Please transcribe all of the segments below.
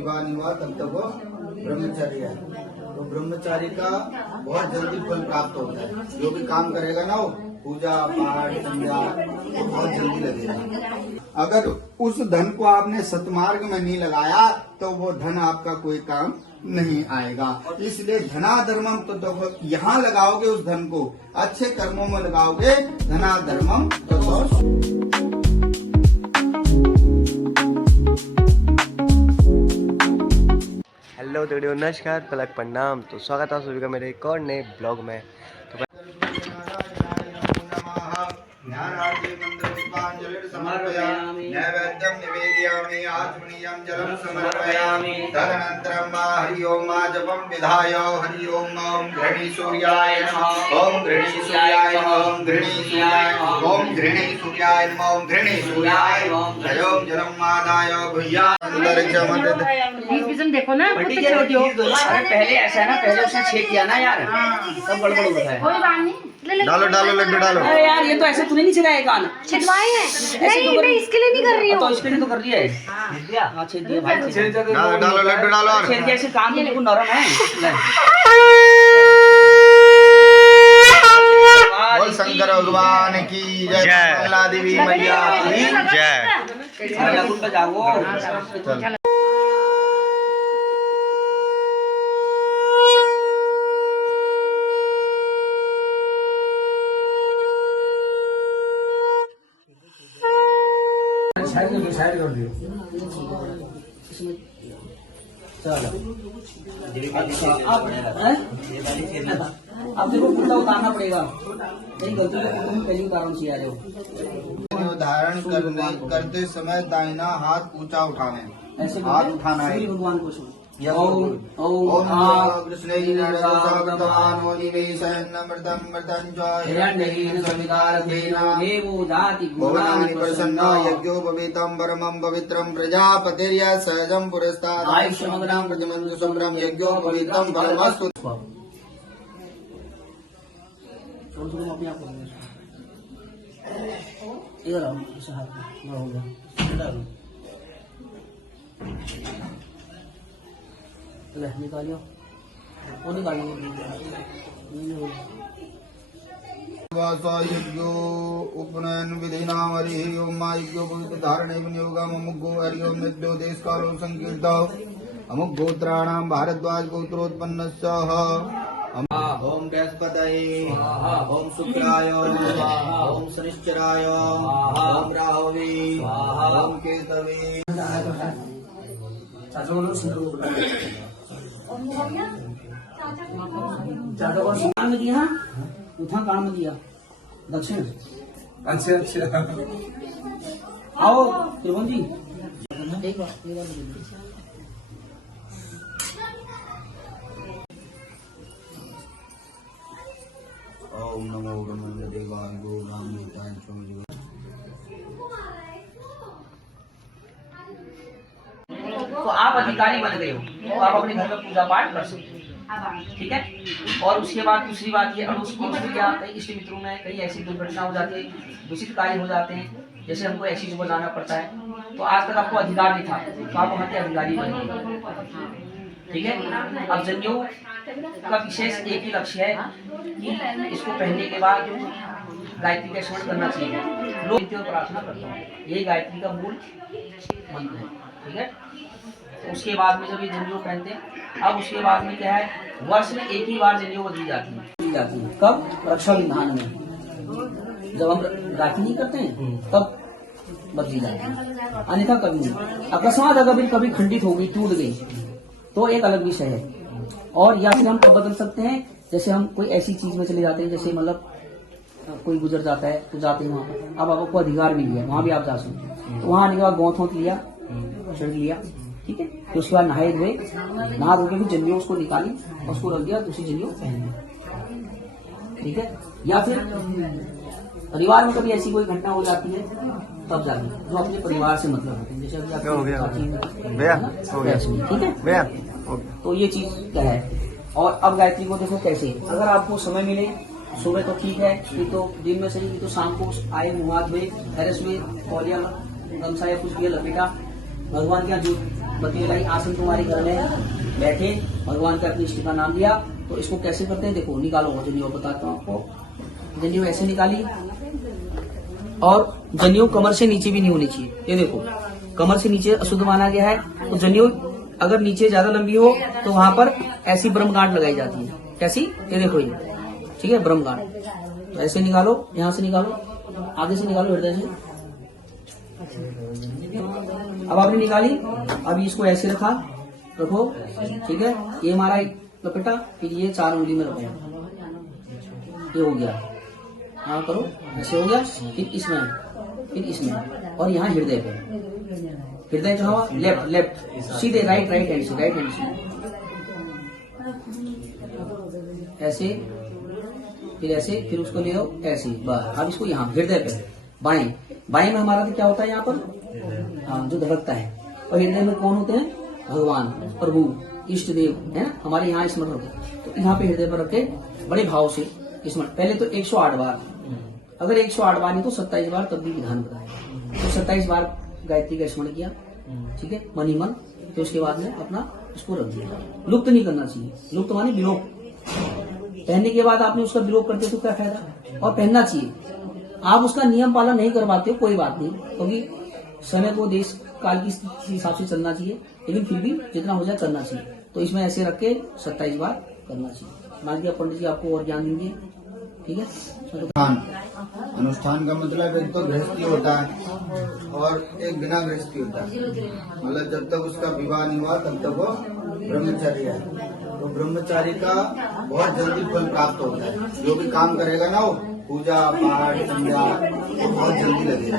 विवाह नहीं हुआ तब तक वो ब्रह्मचारी है। तो ब्रह्मचारी का बहुत जल्दी फल प्राप्त होता है। जो भी काम करेगा ना वो पूजा पाठ संध्या वो बहुत जल्दी लगेगा। अगर उस धन को आपने सतमार्ग में नहीं लगाया तो वो धन आपका कोई काम नहीं आएगा। इसलिए धनाधर्मम तो देखो यहाँ लगाओगे उस धन को, अच्छे कर्मों में लगाओगे, धनाधर्मम तो हेलो तो नमस्कार पलक प्रणाम। तो स्वागत है सभी का मेरे एक और नए ब्लॉग में। नैवेद्यं निवेदयामि आचमनीयं जलं समर्पयामि तदनन्तरं हरि ओम जपं विधाय हरि ओम गृणी सूर्याय नमः ओम गृणी सूर्याय नमः ओम गृणी सूर्याय नमः ओम गृणी सूर्याय नमः ओम गृणी सूर्याय ओम जलम आदाय भुया अंदर जमद बीच देखो ना पहले ऐसा है ना, पहले उसने छेद किया ना यार, सब गड़बड़ हो गया है। कोई बात नहीं, डालो डालो लड्डू डालो। अरे यार ये तो ऐसे तूने नहीं छिड़ाया कान, छिड़वाए हैं। नहीं मैं इसके लिए नहीं कर रही हूँ। तो इसके लिए तो कर दिया है। छेद दिया, हाँ छेद दिया भाई। डालो डालो लड्डू डालो। छेद दिया, ऐसे कान तो बिल्कुल नरम है। बोल शंकर भगवान की जय, मंगला देवी मैया की जय। लगुन बजाओ। साइड कर दियो। अब देखो कुर्ता उतारना पड़ेगा, कहीं गलती करके तुम पहली कारण से आ रहे हो। धारण करते समय दाहिना हाथ ऊंचा उठाना है, ऐसे हाथ उठाना है। भगवान को सुन। ओम कृष्ण यज्ञोपवीतं परमं पवित्रं प्रजापतिर्य सहजं पुरस्तात् आयुष्यमग्नं प्रजमन्तु सम्भ्रम यज्ञोपवीतं परमस्तु। इधर आओ, ऐसे हाथ में होगा, इधर निकालियो, वो निकालियो। यज्ञो उपनयन विधिनाम हरि ओम यज्ञो पवित्र धारणे विनियोगम अमुग्गो हरि ओम यज्ञो देश कालो संकीर्तौ अमुक गोत्राणाम भारद्वाज गोत्रोत्पन्नस्य ओम बृहस्पतये ओम शुक्राय ओम शनिश्चराय ओम राहवे ओम केतवे। कान में दिया, उठा कान में दिया दक्षिण। अच्छा अच्छा आओ त्रिभुवन जी। ओम नमो ब्रह्मणे देवाय गो ब्राह्मणेताय स्वामी। तो आप अधिकारी बन गए हो, तो आप अपने घर में पूजा पाठ कर सकते हो, ठीक है। और उसके बाद दूसरी बात ये, अड़ोस पड़ोस में क्या, कई इष्ट मित्रों में कई ऐसी दुर्घटना हो जाती है, दूषित कार्य हो जाते हैं, जैसे हमको ऐसी चीज बनाना पड़ता है, तो आज तक आपको अधिकार नहीं था, तो आप वहाँ के अधिकारी बन गए, ठीक है। अब जनेऊ का विशेष एक ही लक्ष्य है कि इसको पहनने के बाद गायत्री का स्मरण करना चाहिए। लोग प्रार्थना करता हूँ, यही गायत्री का मूल मंत्र है, ठीक है। तो उसके बाद में जब ये जनेऊ पहनते हैं, अब उसके बाद में क्या है, वर्ष में एक ही बार जनेऊ बदली जाती है। कब? रक्षा विधान में, जब हम राखी नहीं करते हैं तब बदली जाती है, अन्यथा कभी नहीं। अकस्मात अगर कभी खंडित हो गई, टूट गई, तो एक अलग विषय है। और या फिर हम कब बदल सकते हैं, जैसे हम कोई ऐसी चीज में चले जाते हैं, जैसे मतलब कोई गुजर जाता है तो जाते हैं वहाँ पर, अब आपको अधिकार मिल गया, वहाँ भी आप जा सकते हैं। तो वहाँ आने के बाद गौथ लिया, छिड़क लिया, ठीक है। तो उसके बाद नहाए धोए, नहा धो के भी जनेऊ उसको निकाली, उसको रख दिया, दूसरी जनेऊ पहन ली, ठीक है। या फिर परिवार में कभी ऐसी कोई घटना हो जाती है तब जाके, जो अपने परिवार से मतलब होते हैं, जैसे अभी ठीक है। तो ये चीज क्या है। और अब गायत्री को देखो कैसे, अगर आपको समय मिले सुबह तो ठीक है, कि तो दिन में सही, कि तो शाम को आए मुहात में टेरेस में तौलिया गमछा या कुछ भी लपेटा, भगवान के यहाँ जो बत्ती जलाई, आसन तुम्हारे घर में बैठे, भगवान के अपनी इष्ट का नाम लिया। तो इसको कैसे करते हैं देखो, निकालो जनेऊ, बताता हूँ आपको। जनेऊ ऐसे निकाली और जनेऊ कमर से नीचे भी नहीं होनी चाहिए। ये देखो कमर से नीचे अशुद्ध माना गया है, तो जनेऊ अगर नीचे ज्यादा लंबी हो तो वहां पर ऐसी ब्रह्मगांठ लगाई जाती है। कैसी? ये देखो ये, ठीक है, ब्रह्मगांठ। तो ऐसे निकालो, यहाँ से निकालो, आगे से निकालो, हृदय से। अब आपने निकाली, अब इसको ऐसे रखो, ठीक है। ये हमारा एक लपेटा, फिर ये 4 उंगली में रखो, ये हो गया। हाँ करो, ऐसे हो गया। फिर इसमें और यहाँ हृदय पे, हृदय कहाँ हुआ? लेफ्ट सीधे, राइट हैंड से ऐसे, फिर ऐसे, फिर उसको ले आओ ऐसे, बस। अब इसको यहाँ हृदय पे, बाएं में हमारा तो क्या होता है यहाँ पर? हाँ, जो धड़कता है। और हृदय में कौन होते हैं? भगवान, प्रभु, इष्ट देव है ना, हमारे यहाँ स्मरण होते। तो यहाँ पे हृदय पर रखे बड़े भाव से स्मरण। पहले तो 108 बार, अगर 108 बार नहीं तो 27 बार, तब भी विधान बताया। तो 27 बार गायत्री का स्मरण किया, ठीक है, मन ही मन। तो उसके बाद में अपना उसको रख दिया। लुप्त नहीं करना चाहिए, लुप्त माने विलोप। पहनने के बाद आपने उसका विलोप करते तो क्या फायदा? और पहनना चाहिए। आप उसका नियम पालन नहीं कर पाते हो, कोई बात नहीं, क्योंकि समय को देश काल की हिसाब से चलना चाहिए, लेकिन फिर भी जितना हो जाए करना चाहिए। तो इसमें ऐसे रख के 27 बार करना चाहिए। बाकी पंडित जी आपको और ज्ञान देंगे, ठीक है। अनुष्ठान का मतलब एक तो गृहस्थी होता है और एक बिना गृहस्थी होता है। मतलब जब तक उसका विवाह नहीं हुआ तब तक वो ब्रह्मचारी है। तो ब्रह्मचारी का बहुत जल्दी फल प्राप्त होता है। जो भी काम करेगा ना वो, पूजा पाठ संध्या, वो बहुत जल्दी लगेगा,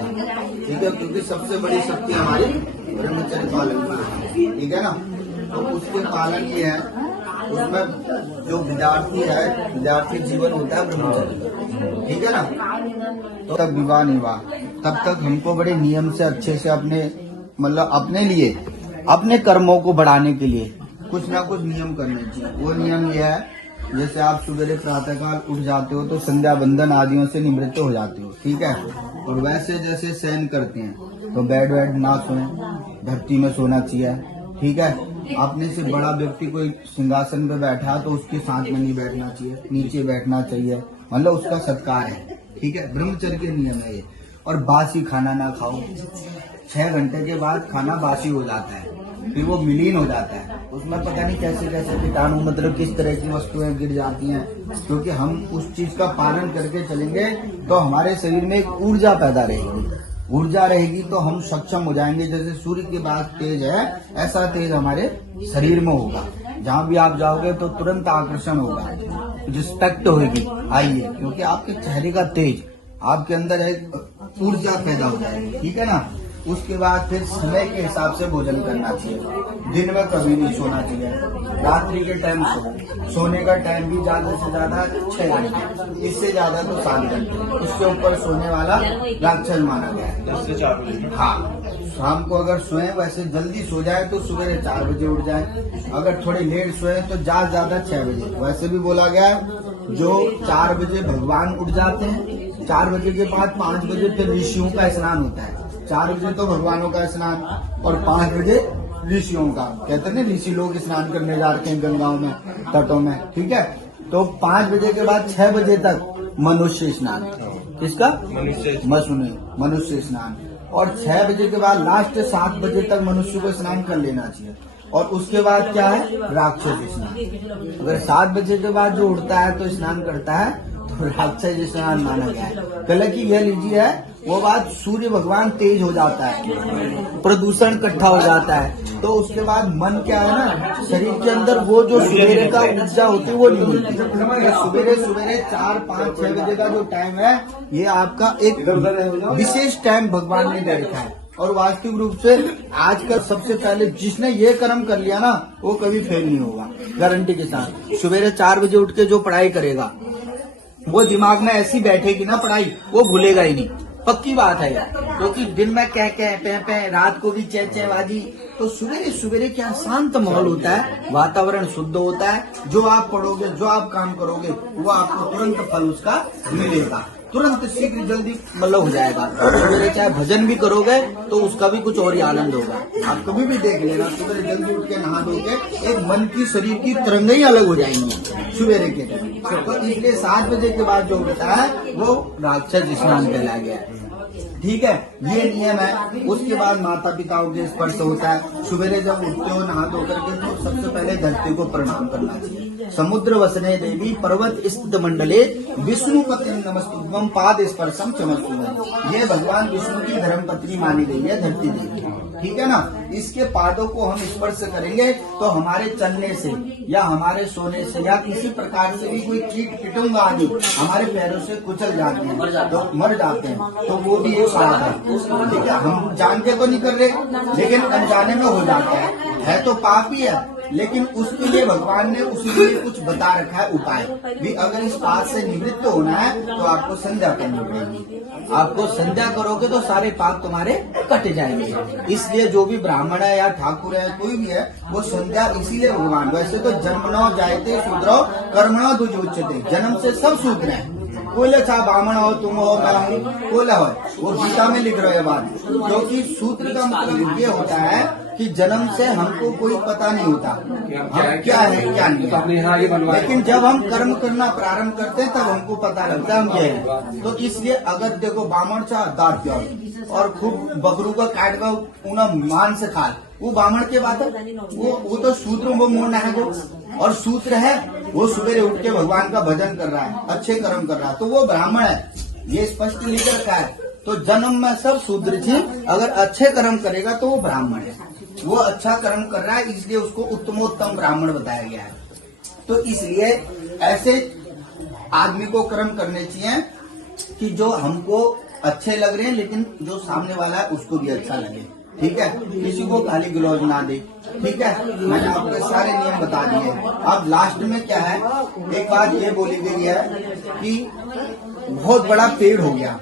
ठीक है। क्योंकि सबसे बड़ी शक्ति हमारी ब्रह्मचर्य पालन की है, ठीक है ना। तो उसके पालन की है, उसमें जो विद्यार्थी जीवन होता है ब्रह्मचर्य, ठीक है ना। तो तब विवाह नहीं हुआ तब तक हमको बड़े नियम से अच्छे से अपने मतलब अपने लिए, अपने कर्मों को बढ़ाने के लिए कुछ ना कुछ नियम करने चाहिए। वो नियम ये है, जैसे आप सुबह प्रातःकाल उठ जाते हो तो संध्या बंधन आदियों से निवृत्त हो जाते हो, ठीक है। और वैसे जैसे शयन करते हैं तो बेड ना सोए, धरती में सोना चाहिए, ठीक है। अपने से बड़ा व्यक्ति कोई सिंहासन पे बैठा तो उसके साथ में नहीं बैठना चाहिए, नीचे बैठना चाहिए, मतलब उसका सत्कार है, ठीक है। ब्रह्मचर्य के नियम है ये। और बासी खाना ना खाओ, 6 घंटे के बाद खाना बासी हो जाता है, फिर वो विलीन हो जाता है, उसमें पता नहीं कैसे कैसे कीटाणु मतलब किस तरह की वस्तुएं गिर जाती हैं। क्योंकि हम उस चीज का पालन करके चलेंगे तो हमारे शरीर में एक ऊर्जा पैदा रहेगी, ऊर्जा रहेगी तो हम सक्षम हो जाएंगे। जैसे सूर्य के बाद तेज है, ऐसा तेज हमारे शरीर में होगा। जहाँ भी आप जाओगे तो तुरंत आकर्षण होगा, रिस्पेक्ट होगी, आइए, क्योंकि आपके चेहरे का तेज, आपके अंदर एक ऊर्जा पैदा हो जाएगी, ठीक है ना। उसके बाद फिर समय के हिसाब से भोजन करना चाहिए। दिन में कभी नहीं सोना चाहिए, रात्रि के टाइम सोने का टाइम भी ज्यादा से ज्यादा 6 घंटे, इससे ज्यादा तो 7 घंटे, उसके ऊपर सोने वाला राक्षस माना गया है। 10 से 4 बजे। हाँ, शाम को अगर सोए, वैसे जल्दी सो जाए तो सुबह 4 बजे उठ जाए, अगर थोड़ी लेट सोए तो ज्यादा 6 बजे। वैसे भी बोला गया है जो 4 बजे भगवान उठ जाते हैं, 4 बजे के बाद 5 बजे फिर ऋषियों का स्नान होता है। 4 बजे तो भगवानों का स्नान और 5 बजे ऋषियों का। कहते हैं ना, ऋषि लोग स्नान करने जाते हैं गंगाओं में, तटों में, ठीक है। तो 5 बजे के बाद 6 बजे तक मनुष्य स्नान, किसका? मनुष्य स्नान। और 6 बजे के बाद लास्ट 7 बजे तक मनुष्य को स्नान कर लेना चाहिए। और उसके बाद क्या है? राक्षस स्नान। अगर 7 बजे के बाद जो उठता है तो स्नान करता है तो राक्षस स्नान माना गया है। कल की यह लीजिए है वो बात, सूर्य भगवान तेज हो जाता है, प्रदूषण इकट्ठा हो जाता है, तो उसके बाद मन क्या है ना, शरीर के अंदर वो जो सवेरे का ऊर्जा होती है वो नहीं मिलती। सवेरे 4, 5, 6 बजे का जो टाइम है, ये आपका एक विशेष टाइम भगवान ने दे रखा है। और वास्तविक रूप से आजकल सबसे पहले जिसने ये कर्म कर लिया ना, वो कभी फेल नहीं होगा, गारंटी के साथ। सवेरे 4 बजे उठ के जो पढ़ाई करेगा, वो दिमाग में ऐसी बैठेगी ना पढ़ाई, वो भूलेगा ही नहीं, पक्की बात है यार। क्योंकि दिन में कह रात को भी चहचहबाजी, तो सवेरे क्या शांत माहौल होता है, वातावरण शुद्ध होता है। जो आप पढ़ोगे, जो आप काम करोगे, वो आपको तुरंत फल उसका मिलेगा। तुरंत शीघ्र जल्दी मतलब हो जाएगा। सवेरे चाहे भजन भी करोगे तो उसका भी कुछ और ही आनंद होगा। आप कभी भी देख लेना, सवेरे जल्दी उठ के नहा धोके एक मन की शरीर की तरंगें ही अलग हो जाएंगी सवेरे के टाइम। तो इसलिए 7 बजे के बाद जो होता है वो राक्षस स्नान कहलाया गया है। ठीक है, ये नियम है। उसके बाद माता पिताओं के स्पर्श होता है। सवेरे जब उठते हो नहा धो करके तो सबसे पहले धरती को प्रणाम करना चाहिए। समुद्र वसने देवी पर्वत स्थित मंडले विष्णुपति नमस्तुभ्यं पाद स्पर्शम चमस्तुभ्यं। ये भगवान विष्णु की धर्मपत्नी मानी गई है धरती देवी। ठीक है ना। इसके पादों को हम स्पर्श करेंगे तो हमारे चलने से या हमारे सोने से या किसी प्रकार से भी कोई कीट कीटों आदि हमारे पैरों से कुचल जाते हैं तो मर जाते हैं। तो वो भी एक पाप है। ठीक है, हम जान के तो नहीं कर रहे लेकिन अनजाने में हो जाता है तो पाप ही है। लेकिन उसके लिए भगवान ने उसके लिए कुछ बता रखा है उपाय भी। अगर इस पाप से निवृत्त होना है तो आपको संध्या करनी पड़ेगी। आपको संध्या करोगे तो सारे पाप तुम्हारे कट जाएंगे। इसलिए जो भी ब्राह्मण है या ठाकुर है कोई भी है वो संध्या इसीलिए भगवान। वैसे तो जन्मनो जायते शूद्रो कर्मणो द्विजोच्यते, जन्म से सब शूद्र हैं। कोई चाहे ब्राह्मण हो, तुम हो, मैं हूँ, कोई हो, वो गीता में लिख रहे बात। क्योंकि सूत्र का मतलब ये होता है कि जन्म से हमको कोई पता नहीं होता हम क्या है क्या नहीं है। लेकिन जब हम कर्म करना प्रारंभ करते हैं तब हमको पता लगता है हम क्या है। तो इसलिए अगर देखो ब्राह्मण चाह दांत प्याओ और खूब बकरू का काट का उन्हें मान से खा, वो ब्राह्मण की बात है। वो तो सूत्र वो मोड़ना है वो। और सूत्र है वो सवेरे उठ के भगवान का भजन कर रहा है, अच्छे कर्म कर रहा है तो वो ब्राह्मण है। ये स्पष्ट लिख रखा है। तो जन्म में सब शूद्र थे, अगर अच्छे कर्म करेगा तो वो ब्राह्मण है। वो अच्छा कर्म कर रहा है इसलिए उसको उत्तमोत्तम ब्राह्मण बताया गया है। तो इसलिए ऐसे आदमी को कर्म करने चाहिए कि जो हमको अच्छे लग रहे हैं लेकिन जो सामने वाला है उसको भी अच्छा लगे। ठीक है, किसी को गाली गलौज ना दे। ठीक है, मैंने आपको सारे नियम बता दिए। अब लास्ट में क्या है, एक बात ये बोली गई है कि बहुत बड़ा पेड़ हो गया,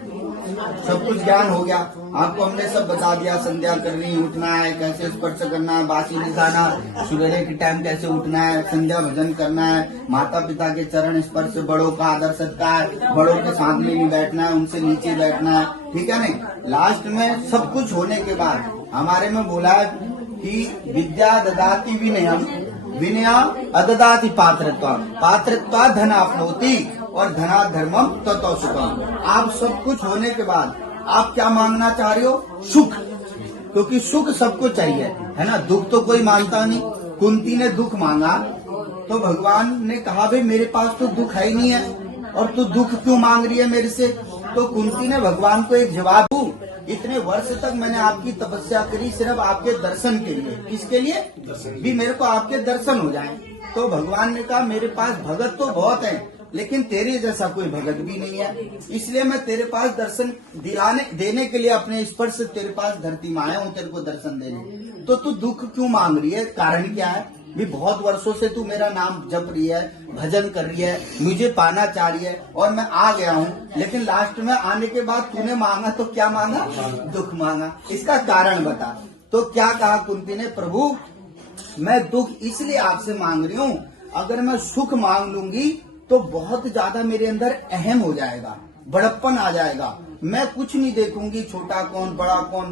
सब कुछ ज्ञान हो गया, आपको हमने सब बता दिया। संध्या करनी, उठना है, कैसे स्पर्श करना है, बासी निशाना, सवेरे के टाइम कैसे उठना है, संध्या भजन करना है, माता पिता के चरण स्पर्श, बड़ों का आदर सत्कार, बड़ों के साथ में नहीं बैठना है, उनसे नीचे बैठना है। ठीक है नहीं। लास्ट में सब कुछ होने के बाद हमारे में बोला है कि विद्या ददाति विनयम विनया अददाति पात्रत्वा पात्रत्वा धन आपनोति और धना धर्मम ततो सुखम। आप सब कुछ होने के बाद आप क्या मांगना चाह रहे हो? सुख। क्योंकि सुख सबको चाहिए है ना। दुख तो कोई मांगता नहीं। कुंती ने दुख मांगा तो भगवान ने कहा भाई मेरे पास तो दुख है ही नहीं है और तू दुख क्यों मांग रही है मेरे से। तो कुंती ने भगवान को एक जवाब दूं, इतने वर्ष तक मैंने आपकी तपस्या करी सिर्फ आपके दर्शन के लिए। किसके लिए? भी मेरे को आपके दर्शन हो जाएं। तो भगवान ने कहा मेरे पास भगत तो बहुत है लेकिन तेरे जैसा कोई भगत भी नहीं है, इसलिए मैं तेरे पास दर्शन देने के लिए अपने स्पर्श से तेरे पास धरती में आया हूँ तेरे को दर्शन देने। तो तू दुख क्यों मांग रही है? कारण क्या है? भी बहुत वर्षों से तू मेरा नाम जप रही है, भजन कर रही है, मुझे पाना चाह रही है और मैं आ गया हूँ, लेकिन लास्ट में आने के बाद तूने मांगा तो क्या मांगा? दुख मांगा। इसका कारण बता। तो क्या कहा कुंती ने? प्रभु मैं दुख इसलिए आपसे मांग रही हूँ, अगर मैं सुख मांग लूंगी तो बहुत ज्यादा मेरे अंदर अहम हो जाएगा, बड़प्पन आ जाएगा। मैं कुछ नहीं देखूंगी, छोटा कौन बड़ा कौन,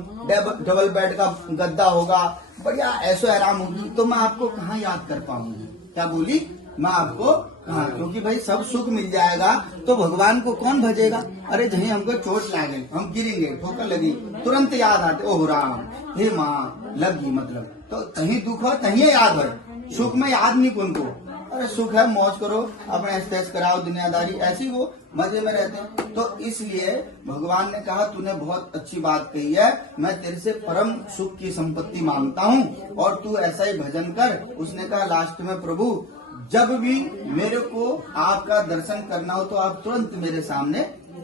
डबल बेड का गद्दा होगा, बढ़िया ऐसो आराम होगी, तो मैं आपको कहाँ याद कर पाऊंगी। क्या बोली? मैं आपको कहाँ, क्योंकि भाई सब सुख मिल जाएगा तो भगवान को कौन भजेगा। अरे जहीं हमको चोट लगे, हम गिरेंगे, ठोकर लगी, तुरंत याद आते ओह राम हे माँ लगी, मतलब तो कहीं दुख हो कहीं याद हो, सुख में याद नहीं कौन को। अरे सुख है मौज करो, अपने ऐश कराओ, दुनियादारी ऐसी वो मजे में रहते हैं। तो इसलिए भगवान ने कहा तूने बहुत अच्छी बात कही है, मैं तेरे से परम सुख की संपत्ति मांगता हूँ और तू ऐसा ही भजन कर। उसने कहा लास्ट में प्रभु जब भी मेरे को आपका दर्शन करना हो तो आप तुरंत मेरे सामने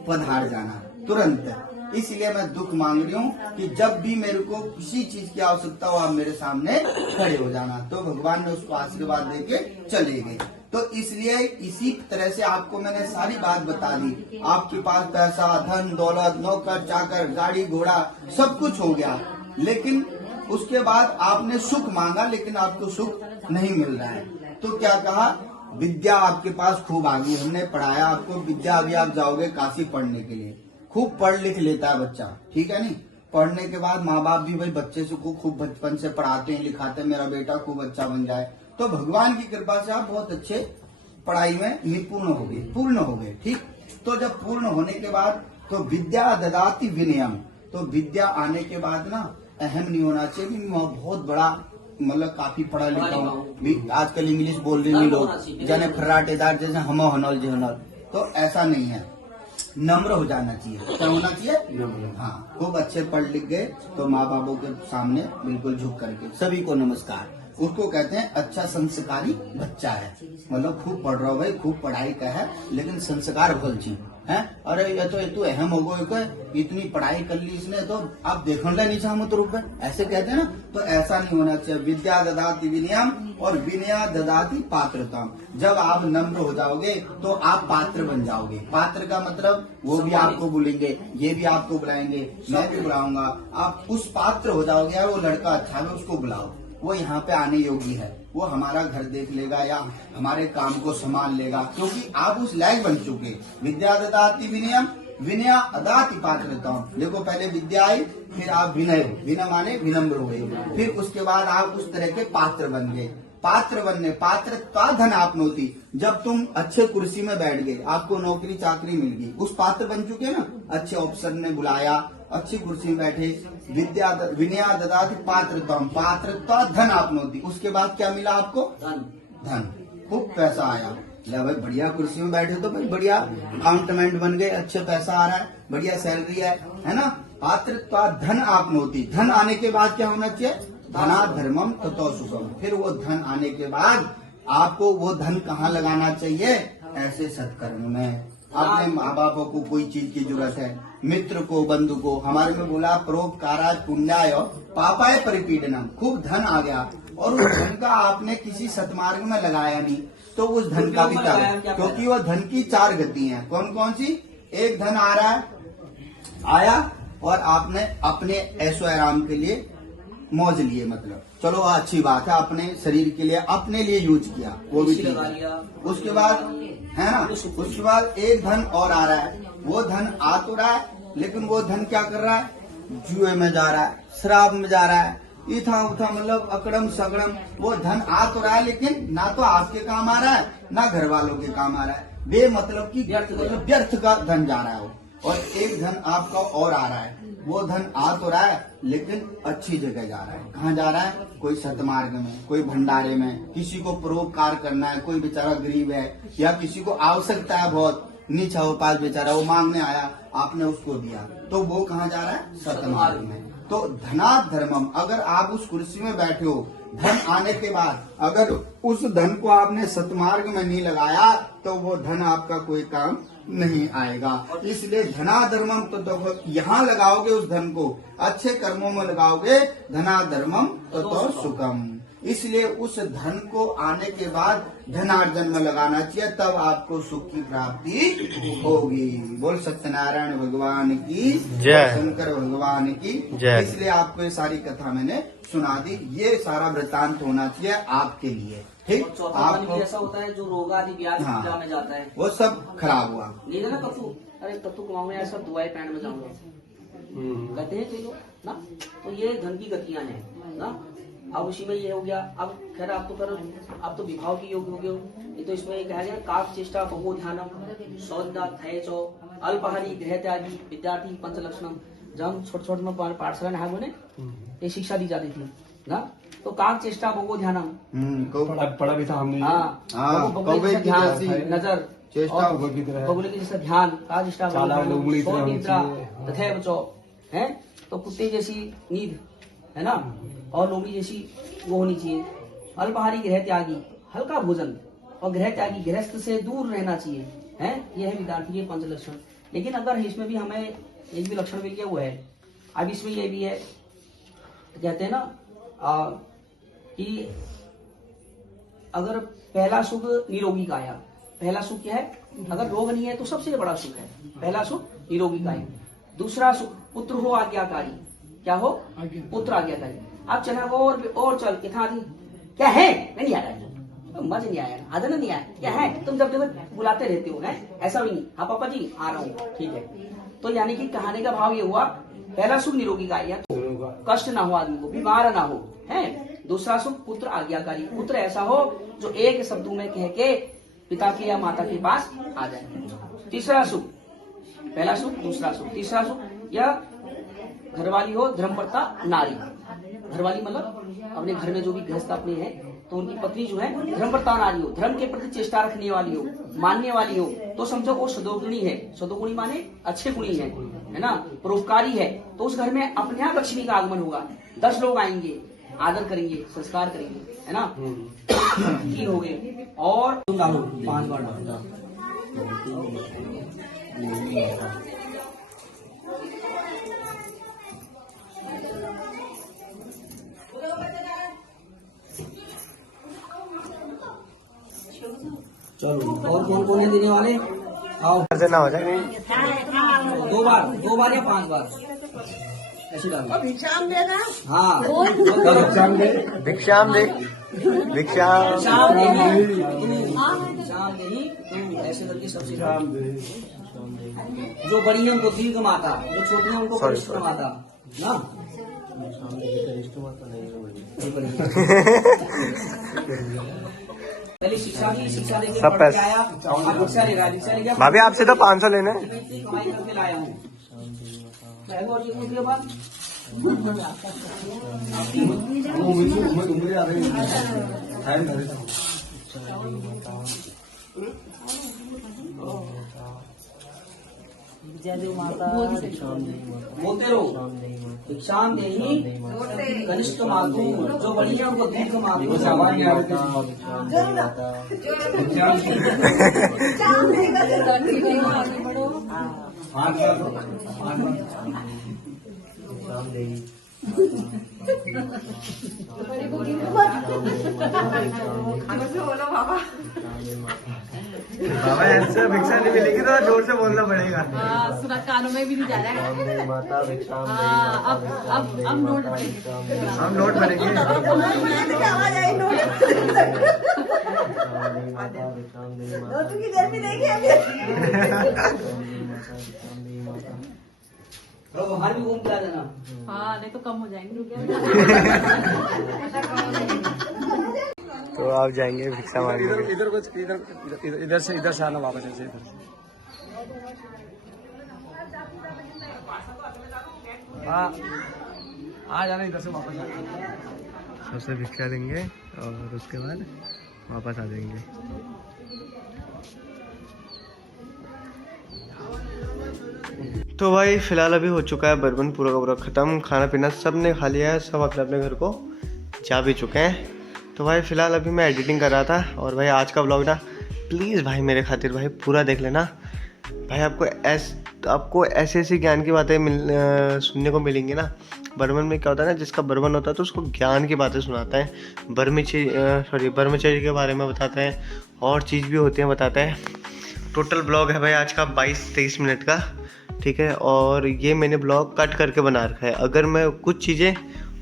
पधार जाना, तुरंत। इसलिए मैं दुख मांग रही हूँ कि जब भी मेरे को किसी चीज की आवश्यकता हो आप मेरे सामने खड़े हो जाना। तो भगवान ने उसको आशीर्वाद देके चले गए। तो इसलिए इसी तरह से आपको मैंने सारी बात बता दी। आपके पास पैसा, धन, दौलत, नौकर चाकर, गाड़ी घोड़ा सब कुछ हो गया, लेकिन उसके बाद आपने सुख मांगा लेकिन आपको सुख नहीं मिल रहा है। तो क्या कहा? विद्या आपके पास खूब आ गई, हमने पढ़ाया आपको विद्या, अभी आप जाओगे काशी पढ़ने के लिए, खूब पढ़ लिख लेता है बच्चा, ठीक है नहीं। पढ़ने के बाद माँ बाप भी भाई बच्चे से खूब बचपन से पढ़ाते हैं लिखाते हैं, मेरा बेटा खूब अच्छा बन जाए, तो भगवान की कृपा से आप बहुत अच्छे पढ़ाई में निपुण हो गए, पूर्ण हो गए, ठीक। तो जब पूर्ण होने के बाद तो विद्या ददाति विनयम, तो विद्या आने के बाद ना अहम नहीं होना चाहिए कि मैं बहुत बड़ा मतलब काफी पढ़ा लिखा हूँ, आजकल इंग्लिश बोल रहे हैं लोग जाने फर्राटेदार जैसे हम हनल जहनल, तो ऐसा नहीं है, नम्र हो जाना चाहिए। क्या होना चाहिए? नम्र। हाँ, खूब अच्छे पढ़ लिख गए तो माँ बापों के सामने बिल्कुल झुक करके सभी को नमस्कार, उसको कहते हैं अच्छा संस्कारी बच्चा है। मतलब खूब पढ़ रहा हो भाई, खूब पढ़ाई का है लेकिन संस्कार भलची है। अरे ये तो अहम हो गो, इतनी पढ़ाई कर ली इसने तो आप देखने नहीं चाह मत रूप, ऐसे कहते हैं ना, तो ऐसा नहीं होना चाहिए। विद्या ददाति विनयम और विनया ददाति पात्रता। जब आप नम्र हो जाओगे तो आप पात्र बन जाओगे। पात्र का मतलब वो भी आपको बुलाएंगे, ये भी आपको बुलाएंगे, मैं भी बुलाऊंगा, आप उस पात्र हो जाओगे। यार वो लड़का अच्छा है उसको बुलाओ, वो यहाँ पे आने योग्य है, वो हमारा घर देख लेगा या हमारे काम को संभाल लेगा, क्योंकि आप उस लायक बन चुके। विद्या ददाति विनयम विनया अदाति पात्रता। देखो पहले विद्या आई, फिर आप विनय, विनय माने विनम्र हुए, फिर उसके बाद आप उस तरह के पात्र बन गए। पात्र बनने, पात्रता धन आपनोति, जब तुम अच्छे कुर्सी में बैठ गए, आपको नौकरी चाकरी मिल गई, उस पात्र बन चुके ना, अच्छे ऑफिसर ने बुलाया, अच्छी कुर्सी में बैठे, विद्या विनया ददाति पात्रता, पात्रता धन आपनोति, उसके बाद क्या मिला आपको? धन, खूब पैसा आया। ले भाई बढ़िया कुर्सी में बैठे तो भाई बढ़िया अकाउंटमेंट बन गए, अच्छे पैसा आ रहा है, बढ़िया सैलरी है ना। पात्रता धन आपनोति, धन आने के बाद क्या होना चाहिए? धना धर्मम ततो सुखम। फिर वो धन आने के बाद आपको वो धन कहाँ लगाना चाहिए? ऐसे सत्कर्म में। अपने माँ बापों को कोई चीज की जरूरत है, मित्र को, बंधु को, हमारे में बोला परोपकाराय पुण्याय पापाय परिपीडनम। खूब धन आ गया और उस धन का आपने किसी सतमार्ग में लगाया नहीं, तो उस धन का भी त्याग, क्योंकि वो धन की 4 गति हैं। कौन कौन सी? एक धन आ रहा है, आया और आपने अपने ऐशो आराम के लिए मौज लिए, मतलब चलो अच्छी बात है, अपने शरीर के लिए अपने लिए यूज किया, वो भी ठीक है। उसके बाद है ना, उसके बाद एक धन और आ रहा है, वो धन आ तो रहा है लेकिन वो धन क्या कर रहा है? जुए में जा रहा है, शराब में जा रहा है, इथा उथा, मतलब अकड़म सकड़म। वो धन आ तो रहा है लेकिन ना तो आपके काम आ रहा है ना घर वालों के काम आ रहा है, बेमतलब की व्यर्थ का धन जा रहा है वो। और एक धन आपका और आ रहा है, वो धन आ तो रहा है लेकिन अच्छी जगह जा रहा है। कहाँ जा रहा है? कोई सतमार्ग में, कोई भंडारे में, किसी को परोपकार करना है, कोई बेचारा गरीब है या किसी को आवश्यकता है, बहुत नीचा हो पास बेचारा, वो मांगने आया, आपने उसको दिया, तो वो कहाँ जा रहा है? सतमार्ग में। तो धना धर्मम, अगर आप उस कुर्सी में बैठे हो, धन आने के बाद अगर उस धन को आपने सतमार्ग में नहीं लगाया तो वो धन आपका कोई काम नहीं आएगा। इसलिए धना धर्मम, तो यहाँ लगाओगे उस धन को, अच्छे कर्मों में लगाओगे, धना धर्मम तो सुखम। इसलिए उस धन को आने के बाद धनार्जन में लगाना चाहिए, तब आपको सुख की प्राप्ति होगी। बोल सत्यनारायण भगवान की जय, शंकर भगवान की जय। इसलिए आपको ये सारी कथा मैंने सुना दी, ये सारा वृतांत होना चाहिए आपके लिए, ठीक। आपको ऐसा होता है जो रोग आदि ब्याज पूजा में जाता है, वो सब खराब हुआ। नहीं ना कत्तू, अरे कत्तू कमाऊं मैं ऐसा दुआई पैंट में जाऊंगा, कहते हैं कई लोग ना। तो ये धन की गतियां हैं ना। अब उसी में ये हो गया। अब खैर आप तो विभाव की योग हो गए हो, ये तो इसमें कहा गया काक चेष्टा बहु ध्यानम सौदा थय चो अल्पहारी गृह त्यागी विद्यार्थी पंच लक्षणम। जब हम छोटे में पाठशाला में हागो ने ये शिक्षा दी जाती थी ना, तो काक चेष्टा बहु ध्यानम, पढ़ा भी था हमने। ध्यान, नजर, बगुले की जैसा ध्यान, काक चेष्टा तथा बचो है, तो कुत्ते जैसी नींद है ना, और लोमड़ी जैसी वो होनी चाहिए। अल्पहारी गृह त्यागी, हल्का भोजन, और गृह त्यागी गृहस्थ से दूर रहना चाहिए, है। यह है विद्यार्थी के 5 लक्षण। लेकिन अगर इसमें भी हमें एक भी लक्षण मिल गया वो है, अब इसमें ये भी है, कहते हैं ना कि अगर पहला सुख निरोगी काया, पहला सुख क्या है? अगर रोग नहीं है तो सबसे बड़ा सुख है, पहला सुख निरोगी काया। दूसरा सुख पुत्र हो आज्ञाकारी, क्या हो? पुत्र आज्ञाकारी। अब चला वो और चल कितना क्या है? नहीं आ रहा है, मजा नहीं आया, आदर नहीं आया, क्या है तुम जब देखो बुलाते रहते हो, है ऐसा भी नहीं, हाँ पापा जी आ रहा हूँ, ठीक है। तो यानी कि कहने का भाव ये हुआ, पहला सुख निरोगी काया, कष्ट ना हो आदमी को, बीमार ना हो, है। दूसरा सुख पुत्र आज्ञाकारी, पुत्र ऐसा हो जो एक शब्दों में कह के पिता के या माता के पास आ जाए। तीसरा सुख, पहला सुख, दूसरा सुख, तीसरा सुख, यह घरवाली हो धर्मपरता नारी, घरवाली मतलब अपने घर में जो भी गृहस्थ अपने हैं, तो उनकी पत्नी जो है धर्मपरता नारी हो, धर्म के प्रति चेष्टा रखने वाली हो, मानने वाली हो, तो समझो वो सदोगुणी है। सदोगुणी माने अच्छे गुणी है ना, परोपकारी है। तो उस घर में अपने आप लक्ष्मी का आगमन होगा, 10 लोग आएंगे, आदर करेंगे, संस्कार करेंगे, है ना। 3 हो गए और 5 बार चलो। और कौन कौन है देने वाले, आओ। ऐसे ना हो जाए। 2 बार या 5 बार ऐसे डालो। भिक्षाम देना, हाँ भिक्षाम दे, भिक्षाम शाम नहीं, ऐसे करके सबसे जो बड़ी है उनको दीर्घ माता, जो छोटी है उनको कनिष्ठ माता ना। पहले शिक्षा देके सब पैसे आया, अब भिक्षा ले रहा है, भिक्षा ले गया। भाभी आपसे तो 500 लेने। कमाई करके लाया हूँ। और ये मुझे बात उंगली आ रही है। बोलते रहो, भिक्षाम देही कनिष्ठ मातु, जो बड़ी है उनको दीर्घ मातु। भिक्षाम बाबा ऐसे भिक्षा नहीं मिलेगी तो जोर से बोलना पड़ेगा। सुना कानों में भी नहीं जा रहा है। माता भिक्षाम अब नोट पड़ेंगे, हम नोट पड़ेंगे। आवाज आई नोट की देर भी देगी अभी। बाहर भी घूम के आ जाना। हाँ नहीं तो कम हो जाएंगे। तो आप जाएंगे भिक्षा मांगने। इधर कुछ इधर से आना वापस ऐसे इधर से। हाँ आ जाना इधर से वापस आना। सबसे भिक्षा लेंगे और उसके बाद वापस आ जाएंगे। तो भाई फिलहाल अभी हो चुका है बर्बन पूरा का पूरा ख़त्म, खाना पीना सब ने खा लिया है, सब अपने अपने घर को जा भी चुके हैं। तो भाई फिलहाल अभी मैं एडिटिंग कर रहा था। और भाई आज का व्लॉग ना प्लीज़ भाई मेरे खातिर भाई पूरा देख लेना भाई। आपको ऐसी ऐसी ज्ञान की बातें सुनने को मिलेंगी ना। बर्मन में क्या होता है ना, जिसका बर्मन होता है तो उसको ज्ञान की बातें सुनाता है, ब्रह्मचर्य के बारे में बताते हैं, और चीज़ भी होती है बताते हैं। टोटल ब्लॉग है भाई आज का 22-23 मिनट का, ठीक है। और ये मैंने ब्लॉग कट करके बना रखा है। अगर मैं कुछ चीज़ें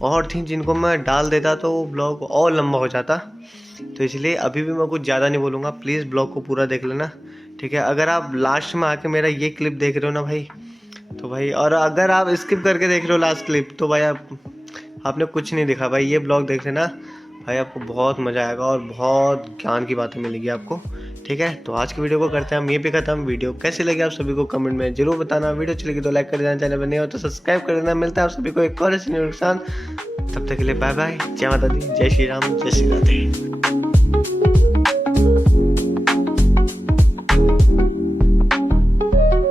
और थी जिनको मैं डाल देता तो वो ब्लॉग और लंबा हो जाता, तो इसलिए अभी भी मैं कुछ ज़्यादा नहीं बोलूँगा। प्लीज़ ब्लॉग को पूरा देख लेना, ठीक है। अगर आप लास्ट में आके मेरा ये क्लिप देख रहे हो ना भाई, तो भाई, और अगर आप स्किप करके देख रहे हो लास्ट क्लिप, तो भाई आपने कुछ नहीं देखा भाई। ये ब्लॉग देख लेना भाई, आपको बहुत मज़ा आएगा और बहुत ज्ञान की बातें मिलेगी आपको, ठीक है। तो आज की वीडियो को करते हैं हम ये पे ख़त्म। वीडियो कैसे लगी आप सभी को कमेंट में जरूर बताना। वीडियो अच्छी लगी तो लाइक कर देना, चैनल पर नए हो तो सब्सक्राइब कर देना। मिलता है आप सभी को एक और ऐसे नुकसान। तब तक के लिए बाय बाय, जय माता दी, जय श्री राम, जय श्री राधे।